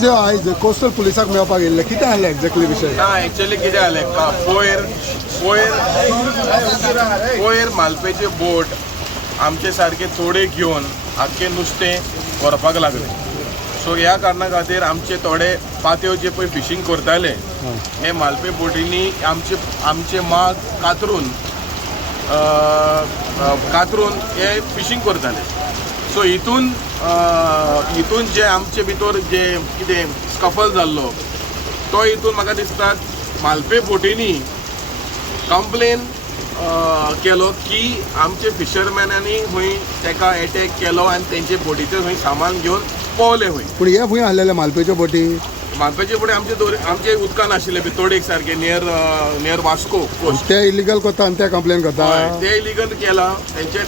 जे आयज कोस्टल पुलिसाक मेळपाक येयल्ले कितें आहलें एक्झॅक्टली विशय? ना एक्चुअली कितें जालें वयर मालपेचे बोट आमचे सारके थोडे घेवन आख्खे नुस्तें व्हरपाक लागले. सो ह्या कारणां खातीर आमचे थोडे पात्यो जे पळय फिशींग करताले हे मालपे बोटींनी आमचे माग कातरून हे फिशींग करताले. सो हितून जे आमचे भितर जे कितें स्कफल जाल्लो तो हितून म्हाका दिसता मालपे बोटींनी कंप्लेन केलो की आमचे फिशरमॅनांनी खंय ताका एटॅक केलो आनी तेंचे बोटीचें खंय सामान घेवन पावले खंय. पूण हे खंय आहलेले मालपेच्यो बोटी? मालपेचे बोटी आमचे उदकान आशिल्ले भितोडेक सारके नियर वास्को कोस्ट. ते इलिगल करता आनी ते कंप्लेन करता? ते इलिगल केला.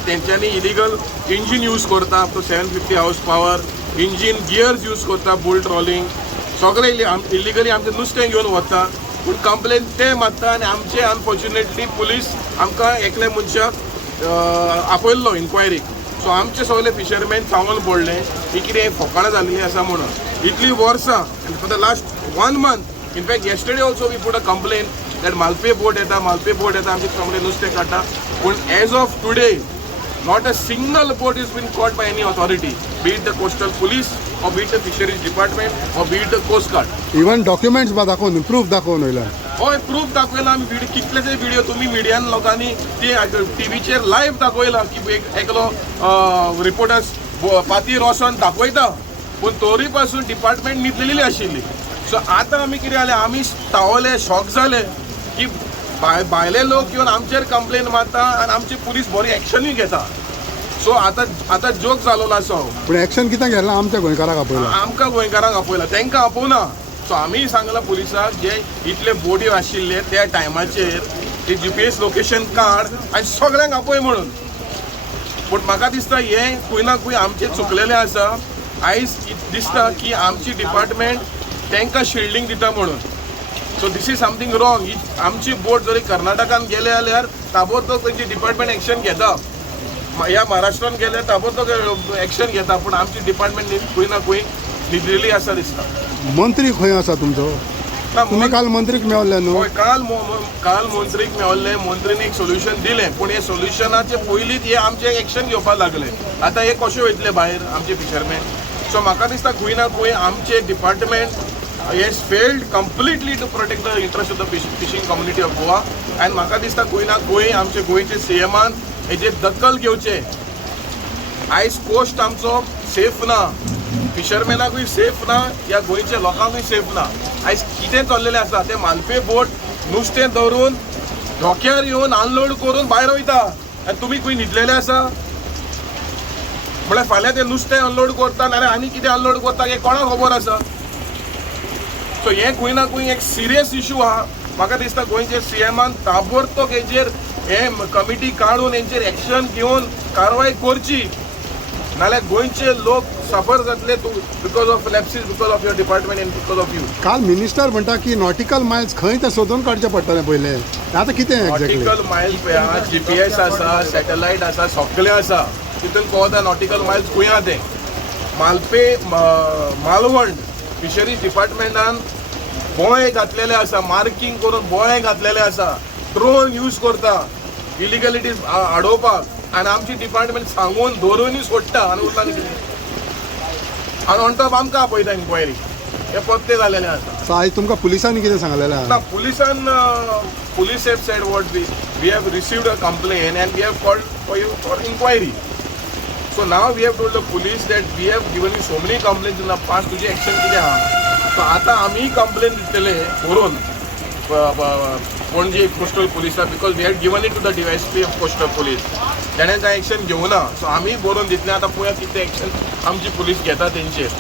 तेंच्यांनी इलिगल इंजीन यूज करता अप टू 750 हावस पावर इंजीन गियर्स यूज करता बुल ट्रॉलिंग सगळे इलिगली आमचें नुस्तें घेवन वता. पूण कंप्लेन ते मारता आनी आमचे अनफॉर्च्युनेटली पुलीस आमकां एकले मनशाक आपयल्लो इन्क्वायरीक. सो आमचे सगळे फिशरमॅन सांगून पडले की कितें फकाणां जाल्लीं आसा म्हणून. इतली वर्सां आनी for the last 1 month in fact yesterday also we put a complain that Malpe boat येता आमचे सगळे नुस्तें काडटा. पूण as of today not a single boat has been caught by any authority, be it the coastal police or be it the fisheries department or be it the coast guard. Even documents बा दाखोवन proof दाखोवन वयला? हय proof दाखयला आमी. कितलेशे video तुम्ही मिडियान लोकांनी ते टीव्हीचेर लायव्ह दाखयला की एकलो रिपोर्टर्स पातीर वचोन दाखयता पूण तरी पासून डिपार्टमेंट न्हिदलेली आशिल्ली. सो आतां आमी कितें जालें आमी तावले शॉक जाले की भायले लोक येवन आमचेर कंप्लेन मारता आनी आमची पुलीस बरी एक्शनूय घेता. सो आतां जोक जालोलो आसा. पूण एक्शन कितें घेतलां? आमच्या गोंयकाराक आपयला? आमकां गोंयकारांक आपयला, तांकां आपोवना. सो आमी सांगलां पुलिसाक जे इतले बोटी आशिल्ले त्या टायमाचेर ते GPS लोकेशन काड आनी सगळ्यांक आपय म्हणून. पूण म्हाका दिसता हे खंय ना खंय आमचे चुकलेले आसा. आयज दिसता की आमची डिपार्टमेंट तांकां शिल्डिंग दिता म्हणून. So this is something wrong. आमची बोट जरी कर्नाटकान गेले जाल्यार ताबडतोब तेंची डिपार्टमेंट एक्शन घेता. ह्या महाराष्ट्रान गेले ताबडतोब एक्शन घेता. पूण आमची डिपार्टमेंट खंय ना खंय न्हिदलेली आसा दिसता. मंत्री खंय आसा तुमचो? तुम्ही काल मंत्रीक मेळ्ळे न्हू? काल मंत्रीक मेळ्ळे. मंत्रीन एक सोल्युशन दिलें पूण हे सोल्युशनाचे पयलींच हे आमचे एक्शन घेवपाक लागले. आतां हे कशे वयतले भायर आमचे फिशरमॅन? सो म्हाका दिसता खंय ना खंय आमचे department has failed completely to protect the interest of the fishing community of Goa. and म्हाका दिसता खंय ना खंय आमचे गोंयचे सीएमान हेजे दखल घेवचे. आयज कोस्ट आमचो सेफ ना, फिशरमॅनाकूय सेफ ना, ह्या गोंयच्या लोकांकूय सेफ ना. आयज कितें चल्लेलें आसा ते मालपे बोट नुस्तें धरून धोक्यार येवन अनलोड करून भायर वयता आनी तुमी खंय न्हिदलेले आसा. म्हळ्यार फाल्यां ते नुस्तें अनलोड करता नाल्यार आनी कितें अनलोड करता हें कोणाक खबर आसा? सो हे खंय ना खंय एक सिरियस इशू आहा. म्हाका दिसता गोंयचे सीएमान ताबडतोब हेजेर हे कमिटी काडून हेंचेर एक्शन घेवन कारवाय करची नाल्यार गोंयचे लोक सफर जातले because of lapses because of your department and because of you. काल मिनिस्टर म्हणटा की नॉटिकल मायल्स खंय ते सोदून काडचे पडटले पयले. आतां कितें नॉटिकल मायल्स पळया GPS आसा, सॅटेलायट आसा, सगळें आसा. तितून कळटा नॉटिकल मायल्स खंय आहा ते. मालपे मालवंड फिशरीज डिपार्टमेंटान बोळे घातलेले आसा, मार्किंग करून बोळे घातलेले आसा. ड्रोन यूज करता इलिगलिटीज आडोवपाक आनी आमची डिपार्टमेंट सांगून धरूनय सोडटा आनी उरला न्ही कितें. आनी ऑन टॉप आमकां आपयता इन्क्वायरी. हे पत्ते जालेले आसा. सो आयज तुमकां पुलिसांनी कितें सांगलेलें आहा? ना police have said what we have received a complaint and we have called for you for inquiry. So now we have told the police that we have given you so many complaints in the past. तुझी action कितें आहा? So आतां आमी complain दितले बरोवन Panaji coastal पुलिसाक because we had given it to the DSP of coastal police. ताणें कांय एक्शन घेवना. सो आमी बरोवन दितले. आतां पळोवया कितें एक्शन आमची पुलीस घेता तेंचेर.